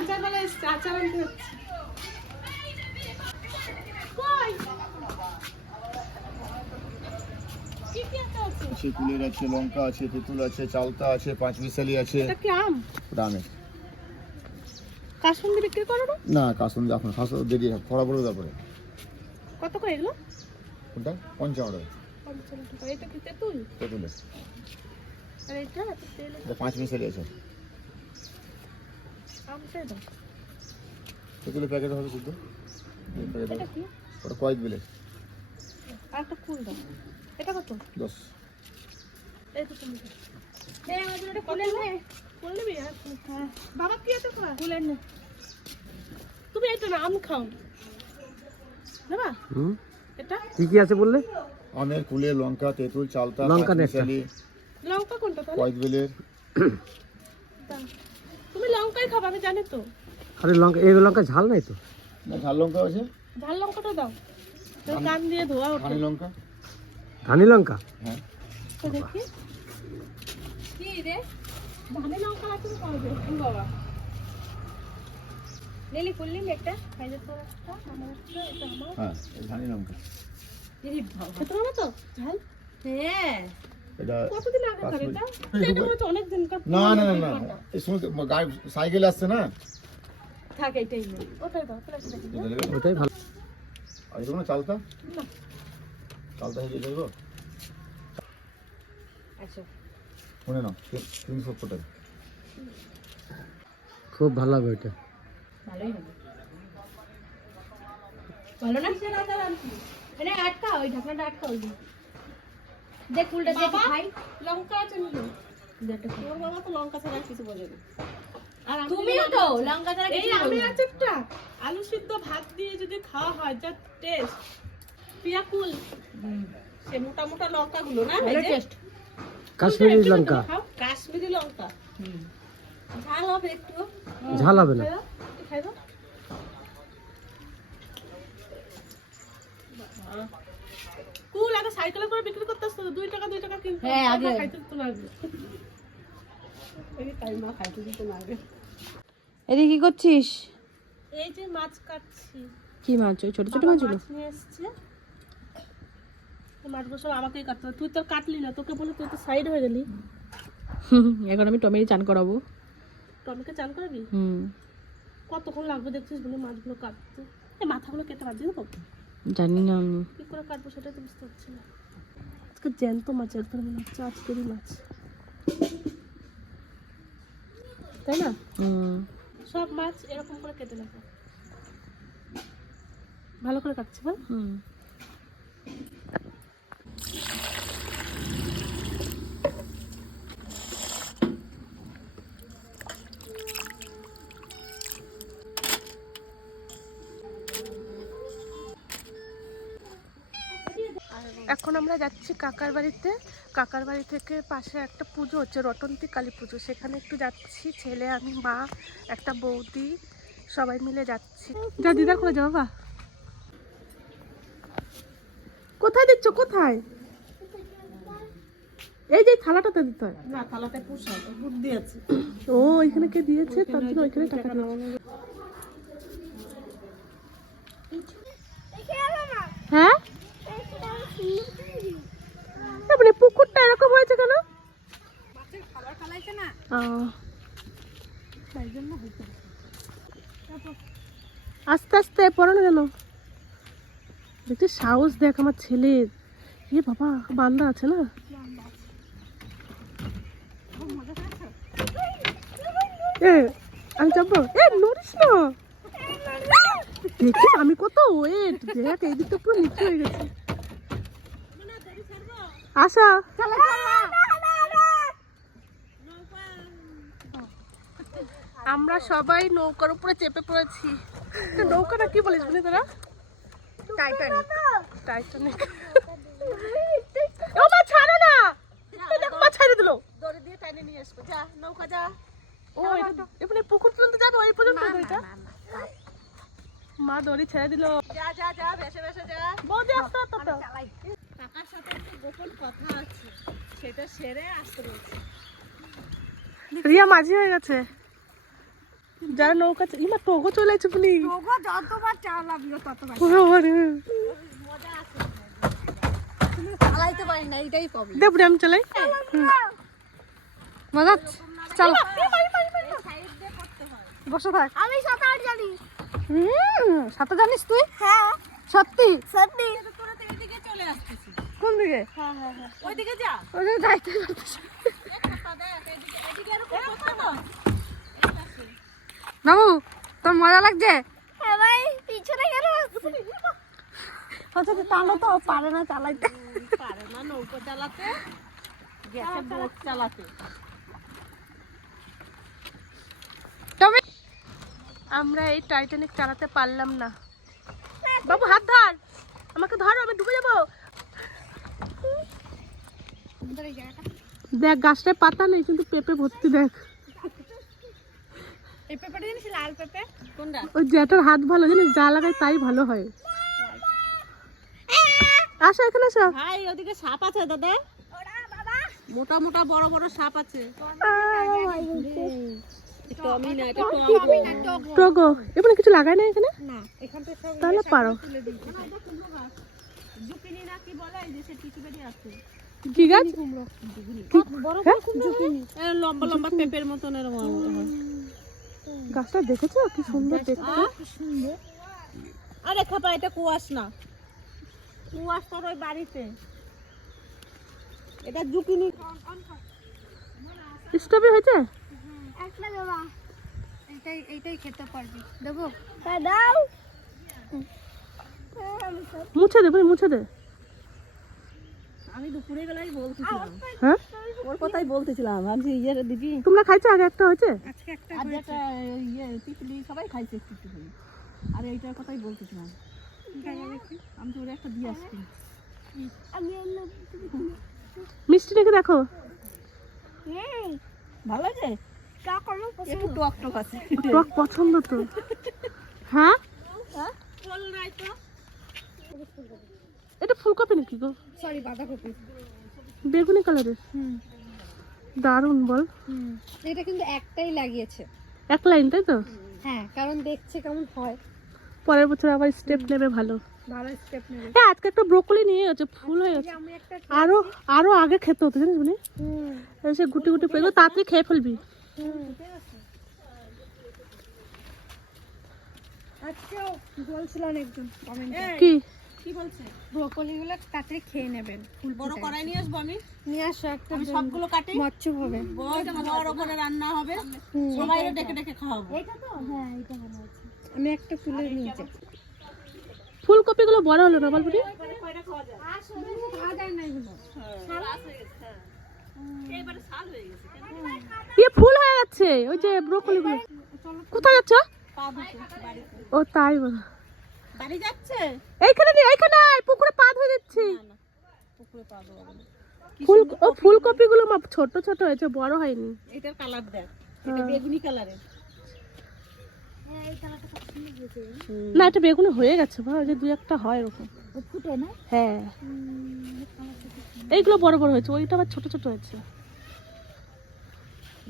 আচার বেলা এসছে আচার আনতে হচ্ছে। আছে? কুলের আছে লঙ্কা আছে তেঁতুল আছে চালতা আছে পাঁচ মিশালি আছে আম? দামে কাসুন্দি বিক্রি করো না? না কাসুন এখন খাসো দেরি হবে খরা বড় তারপরে। কত করে এগুলো? কোনটা পঞ্চান্ন টাকা। এটা কি তেঁতুল? তেঁতুলের। আর এটা তেল। পাঁচ মিশালি আছে। দাও প্যাকেট হবে শুদ্ধ এটা কি? ওটা কয়েক বেলে। আর একটা ফুল দাও। এটা কত? দশ। এই তো তুমি। হ্যাঁ আমাদের এটা ফুল নে ফুল নিবি হ্যাঁ হ্যাঁ। বাবা কি আছে খা ফুল নে। তুমি এটা না আম খাও। হুম? এটা? কি কি আছে বললে? আমের কুলের লঙ্কা তেঁতুল চালতা লঙ্কা কোনটা তাহলে? কয়েক বেলের। তুমি লঙ্কাই খাবা আমি জানি তো। আরে লঙ্কা এই লঙ্কা ঝাল নাই তো? না ঝাল লঙ্কা আছে। ঝাল লঙ্কাটা দাও। তো কান দিয়ে ধোয়া ওঠে। ধানি লঙ্কা? ধানি লঙ্কা? হ্যাঁ। তো দেখি। কি রে? ধানে লঙ্কা আছে পাওয়া যায়। বাবা। নেলি ফুল নিবি একটা। তোর একটা আমার একটা এটা আমার। হ্যাঁ ধানি লঙ্কা। খেতে পারো তো? ঝাল? হ্যাঁ। এটা না না না না এই গাড়ি সাইকেল আসছে না? থাকে এটাই ওটাই দাও প্লাস দেখি এটা নেবে? ওটাই ভালো। আর এটা না চালতা চালতা হয়ে যাবে আচ্ছা। শুনে নাও তিনশো টাকা খুব ভালো হবে ওইটা। ভালোই হবে। ভালো না? আটকা ওই ঢাকনাটা আটকা ওই দেখ ফুলটা দেখ খাই। লঙ্কা আছে নিলো তোর বাবা তো লঙ্কা ছাড়া কিছু বোঝে না। আর তুমিও তো লঙ্কা ছাড়া কিছু আমি আচারটা। আলু সিদ্ধ ভাত দিয়ে যদি খাওয়া হয় যা টেস্ট পিয়াকুল সে মোটা মোটা লঙ্কা গুলো না ভালো টেস্ট কাশ্মীরি লঙ্কা। কাশ্মীরি লঙ্কা। ঝাল হবে একটু। ঝাল হবে না। খাই আগে সাইকেলে করে বিক্রি করতে আসতো দুই টাকা দুই টাকা কিনতো। হ্যাঁ আগে। খাইতে দিত না আগে। এই তাই মা খাইতে দিত না আগে। এদিকে কি করছিস? এই যে মাছ কাটছি। কি মাছ? ওই ছোট ছোট বাবা মাছগুলো? মাছ নিয়ে এসছে। এই মাছগুলো সব আমাকেই কাটতে তুই তো কাটলি না তোকে বলে তুই তো সাইড হয়ে গেলি। এখন আমি টমেটো চান করাবো। টমেকে চান করবি? হুম। কতক্ষণ লাগবে দেখছিস বলে মাছগুলো কাটতে? এই মাথাগুলো কেটে দিয়ে দেবো। জানি না আমি। কি করে কাটবো সেটা তো বুঝতে পারছি না। আজকে জ্যান্ত মাছ একবার মনে হচ্ছে আজকেরই মাছ। তাই না? হুম। সব মাছ এরকম করে কেটে নেব। ভালো করে কাটছি না হুম। এখন আমরা যাচ্ছি কাকার বাড়িতে। কাকার বাড়ি থেকে পাশে একটা পুজো হচ্ছে রটন্তী কালী পুজো। সেখানে একটু যাচ্ছি ছেলে আমি মা একটা বৌদি সবাই মিলে যাচ্ছি। যা দিদার করে যাও বাবা। কোথায় দিচ্ছ কোথায়? এই যে থালাটাতে দিতে হয়। না থালাটা পুষা বুদ্ধি আছে ও এখানে কে দিয়েছে? তার জন্য ওইখানে টাকা দিয়েছে। হ্যাঁ? তারপরে পুকুরটা এরকম হয়েছে কেন। আস্তে আস্তে পড়ানো কেন? দেখছি সাহস দেখ আমার ছেলের। এ বাবা বান্দা আছে না? আমি যাব এ নড়িস না। দেখিস আমি কত ওয়েট দেখ এই দিকটা পুরো নিচু হয়ে গেছে। আসা। আমরা সবাই নৌকার উপরে চেপে পড়েছি। নৌকাটা কি বলিস বুঝলি তোরা? টাইটানিক টাইটানিক ও মা ছাড়ো না। দেখো মা ছেড়ে দিল। দড়ি দিয়ে টাইনে নিয়ে আসব। যা নৌকা যা। ও এখানে পুকুর পর্যন্ত যাবে? ওই পর্যন্ত দড়িটা? মা দড়ি ছেড়ে দিল। যা যা যা বেসে বেসে যা। আসতে তো? সাথে একটু গোপন কথা আছে সেটা সেরে আসতে রিয়া মাঝি হয়ে গেছে। যারা নৌকা ইমা টোগো চলে আছে তোগো যতবার চালাবিও ততবার চালাইতে পারি না এটাই প্রবলেম আমি চালাই। মজা চল। বসে থাক। আমি সাঁতার জানি। সাঁতার জানিস তুই? হ্যাঁ। সত্যি? সত্যি। কোন ওইদিকে যা। ওই যাইতে বাবু তোর মজা লাগছে? পিছনে গেল আচ্ছা টানো তো পারে না চালাইতে। পারে না নৌকো চালাতে গেছে বোট চালাতে। তবে আমরা এই টাইটানিক চালাতে পারলাম না। বাবু হাত ধর। আমাকে ধরো আমি ডুবে যাব। দেখ গাছটায় পাতা নেই কিন্তু পেঁপে ভর্তি দেখ। ওই জ্যাটার হাত ভালো জানিস যা লাগায় তাই ভালো হয়। আসো এখানে আসো। ভাই ওদিকে সাপ আছে দাদা। মোটা মোটা বড় বড় সাপ আছে। টমি না এটা টমি এখানে কিছু লাগায় না এখানে? তাহলে পারো। জুকিনি না কি বলে যে সে আছে। কি গাছ? হ্যাঁ? এ লম্বা লম্বা পেপের মতন এরকম গাছটা দেখেছ? কি সুন্দর দেখতে। আরে খাপা এটা কুয়াশ না। কুয়াশ তোর ওই বাড়িতে। এটা জুকিনি। স্ট্রবেরি হয়েছে? একটা দেবা। এইটাই এইটাই খেতে পারবি। দেবো? দাও। মুছে দে ভাই মুছে দে। আমি দুপুরে বেলায় বলতেছিলাম। হ্যাঁ? ওর কথাই বলতেছিলাম। ইয়ে দিবি তোমরা খাইছো আগে একটা হয়েছে? আর যেটা ইয়ে তিতলি সবাই খাইছে একটু একটু করে। আর এইটার কথাই বলতেছিলাম। আমি তো ওর একটা দিয়ে আসছি। মিষ্টি রেখে দেখো? ভালো আছে একটু টক টক আছে। টক পছন্দ তো। হ্যাঁ? নাই তো এটা ফুলকপি নাকি গো? সরি বাঁধাকপি। বেগুনি কালারের? দারুণ বল। এটা কিন্তু একটাই লাগিয়েছে। এক লাইন তাই তো? হ্যাঁ কারণ দেখছে কেমন হয়। পরের বছর আবার স্টেপ নেবে ভালো। ভালো স্টেপ নেবে। হ্যাঁ আজকে একটা ব্রোকলি নিয়ে গেছে ফুল হয়ে গেছে। আরও আরও আগে খেতে হতো জানিস মানে? সে গুটি গুটি পেয়ে তাড়াতাড়ি খেয়ে ফেলবি। একজন কি? কি বলছে? ব্রোকলি তাড়াতাড়ি খেয়ে নেবেন বড় কড়াই নিয়ে আসব আমি? নিয়ে আসো একটা আমি সবগুলো কাটি? মচ্ছ হবে। বড় করে রান্না হবে। সবাই ডেকে ডেকে খাওয়াবো। এটা তো? হ্যাঁ এটা ভালো আছে আমি একটা তুলে নিয়েছি ফুলকপি গুলো বড় হলো না যায়? না এগুলো। ইয়ে ফুল হয়ে যাচ্ছে ওই যে ব্রোকলি গুলো কোথায় যাচ্ছ? ও তাই বলো। বাড়ি যাচ্ছে? এইখানে এইখানে আয়, পুকুরে পা ধুয়ে যাচ্ছি। পুকুরে পা ফুল ও ফুলকপি গুলো মা ছোট ছোট হয়েছে বড় হয়নি। এটার কালার দেখ এটা বেগুনি কালারের। না এটা বেগুনি হয়ে গেছে ওই যে দুই একটা হয় এরকম। ফুটে না? হ্যাঁ। এইগুলো বড় বড় হয়েছে ওইটা আবার ছোট ছোট হয়েছে।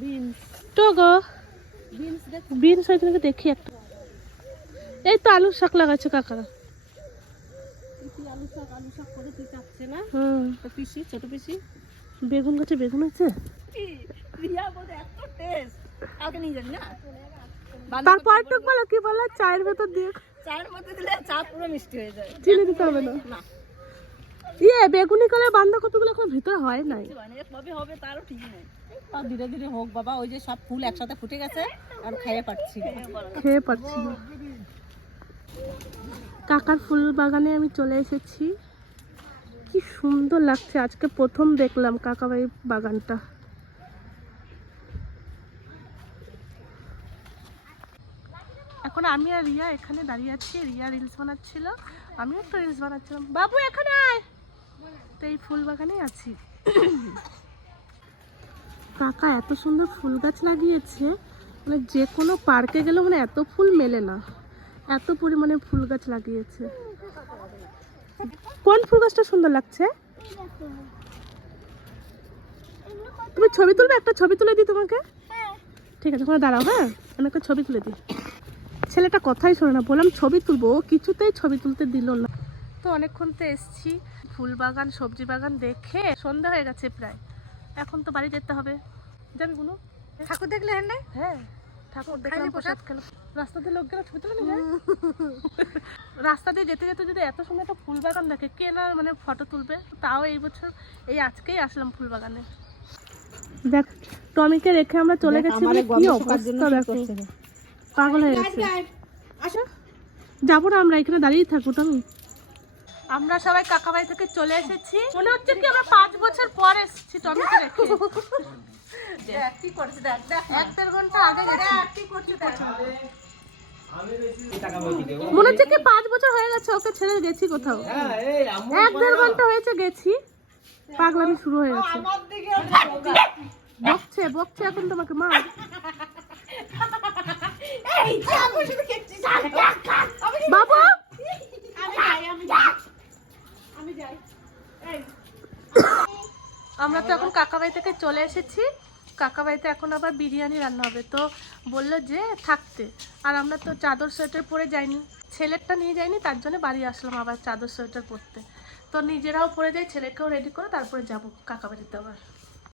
বিনস। টগো বিনস দেখ। বিনস হয়েছে দেখি একটা। এই তো আলুর শাক লাগাচ্ছে কাকারা। আলু শাক আলু শাক করে তুই চাচ্ছে না? তো পিসি ছোট পিসি। বেগুন গাছে বেগুন আছে? রিয়া বলে এত টেস্ট কালকে নিয়ে যাবি না? তারপর টুক বলো কি বলো? চায়ের ভেতর দিয়ে। চায়ের মধ্যে দিলে চা পুরো মিষ্টি হয়ে যায়। চিনি দিতে হবে না। ইয়ে বেগুনি কালার বাঁধাকপি গুলো এখন ভিতরে হয় নাই? কবে হবে তারও ঠিক নেই। ধীরে ধীরে হোক বাবা ওই যে সব ফুল একসাথে ফুটে গেছে আর খাইয়ে পাচ্ছি খেয়ে পাচ্ছি না। কাকার ফুল বাগানে আমি চলে এসেছি। কি সুন্দর লাগছে, আজকে প্রথম দেখলাম কাকা বাড়ির বাগানটা। এখন আমি আর রিয়া এখানে দাঁড়িয়ে আছি, রিয়া রিলস বানাচ্ছিল, আমিও একটা রিলস বানাচ্ছিলাম। বাবু, এখানে আয়। তো এই ফুল বাগানে আছি। কাকা, এত সুন্দর ফুল গাছ লাগিয়েছে মানে যে কোনো পার্কে গেলে মানে এত ফুল মেলে না। এত পরিমাণে ফুল গাছ লাগিয়েছে। কোন ফুল গাছটা সুন্দর লাগছে? তুমি ছবি তুলবে? একটা ছবি তুলে দিই তোমাকে? ঠিক ঠিক আছে ওখানে দাঁড়াও হ্যাঁ? আমি একটা ছবি তুলে দিই। ছেলেটা কথাই শোনে না বললাম ছবি তুলবো কিছুতেই ছবি তুলতে দিল না। তো অনেকক্ষণ তো এসছি ফুল বাগান সবজি বাগান দেখে সন্ধ্যা হয়ে গেছে প্রায়। এখন তো বাড়ি যেতে হবে। যাবি কোনো ঠাকুর দেখলে হ্যাঁ ঠাকুর দেখলাম প্রসাদ? খেলাম। রাস্তাতে লোক গেলে ছবি তুলে নিয়ে রাস্তা দিয়ে যেতে যেতে যদি এত সময় একটা ফুল বাগান দেখে কে না মানে ফটো তুলবে? তাও এই বছর এই আজকেই আসলাম ফুল বাগানে দেখ টমিকে রেখে আমরা চলে গেছি কি অবস্থা দেখো। পাগল হয়ে গেছে। আসো। যাব না আমরা এখানে দাঁড়িয়ে থাকব টমি। আমরা সবাই কাকাবাড়ি থেকে চলে এসেছি। মনে হচ্ছে কি আমরা পাঁচ বছর পর এসেছি টমিকে রেখে। দেখ কি করছে দেখ দেখ এক দেড় ঘণ্টা আগে গেছে কি করছে দেখ। মনে হচ্ছে কি পাঁচ বছর হয়ে গেছে, ওকে ছেড়ে গেছি কোথাও। এক দেড় ঘণ্টা হয়েছে গেছি, পাগলামি শুরু হয়ে গেছে। বকছে বকছে এখন তোমাকে, মা। আমরা তো এখন কাকাবাড়ি থেকে চলে এসেছি। কাকাবাড়িতে এখন আবার বিরিয়ানি রান্না হবে। তো বলল যে, থাকতে। আর আমরা তো চাদর, সোয়েটার পরে যাইনি। ছেলেরটা নিয়ে যাইনি, তার জন্য বাড়ি আসলাম আবার চাদর, সোয়েটার পরতে। তো নিজেরাও পরে যাই, ছেলেকেও রেডি করে তারপরে যাব কাকাবাড়িতে আবার।